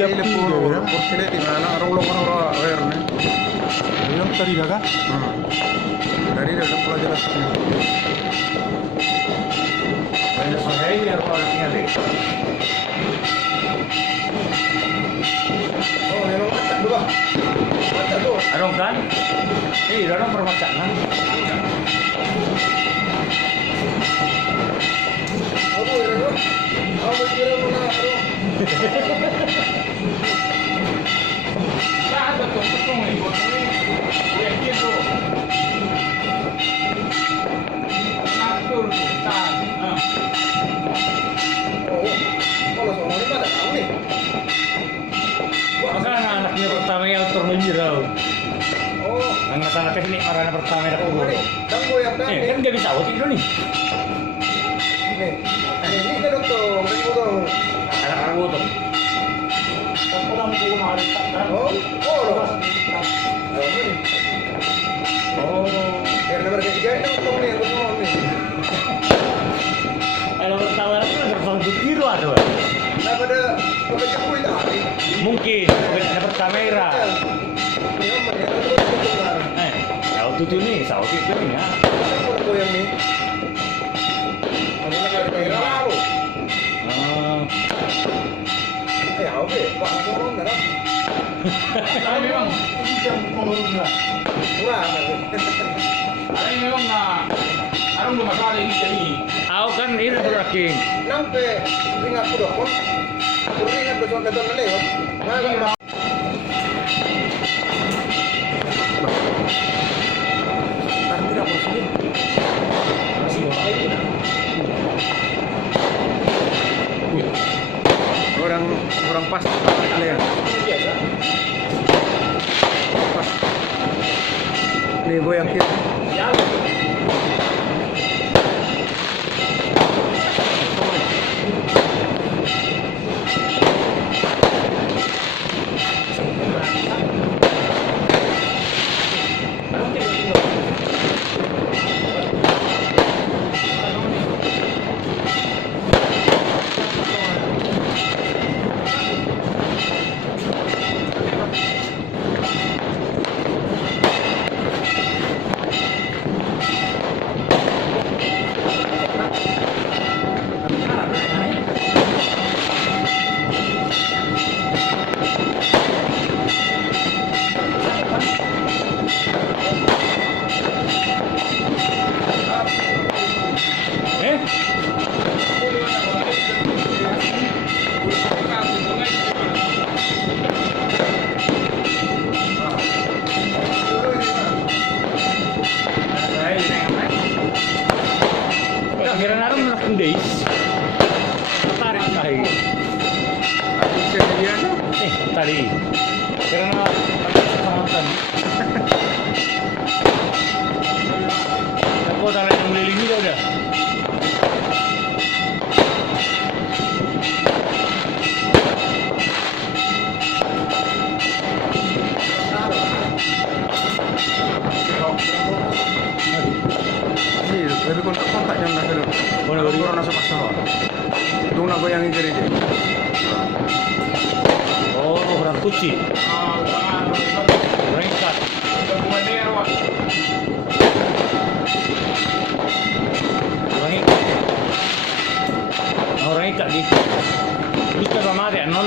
le puro porcine di mana orang orang aware nih. Yang tadi dah kan? Dari dalam pelajaran sini. Banyak sekali biar orangnya deh. Oh, yang macam dua. Macam dua. Arong kan? Arong permacanan. Aku itu. Aku kira mana arong. Nah, betul nih, buat ini. Gue gitu. Natur, tak. Oh, kalau soal ini ada tahu nih. Masa anaknya pertama yang termenjerau. Oh, Anak anak teknik marana pertama yang aku. ini. Dan goyang dan. Kan gak bisa waktu itu nih. Nih. Ini kan dong, ini dong. Anak aku tuh. Oh, oh. Ini. Oh. Yang nomor ketiga itu dong nih, yang betul nih. Kalau pertama itu tersangkut tiru ada. Nah, pada cepu itu hari. Mungkin ada kamera. Ini om, ya, terus keluar. Kau tuh nih, saut itu nih ya. Kan goyang nih. Ada lagi kamera lalu. Ya, oke, Pak, ngomong dah. Tapi memang jam pengurusnya. Wah, Tapi memang Arong belum masalah ini jadi. Aku kan ini tracking. nampe ingat ku dong. Aku ingat betul-betul lewat. Nah, tidak bersih. Masih mau apa itu? Orang pas ya. Biasa. Pas. Nih goyang kiri. Ya. Kira narum melakukan days. Tarik tahi. Tadi. Kira narum aku tarik yang melilinggi dah udah. Tapi kontaknya nggak seru. Orang nasi pasar. Itu nak goyangin kiri je. Oh, orang kuci. Berangkat. Orang ikat di. Bisa sama dia non.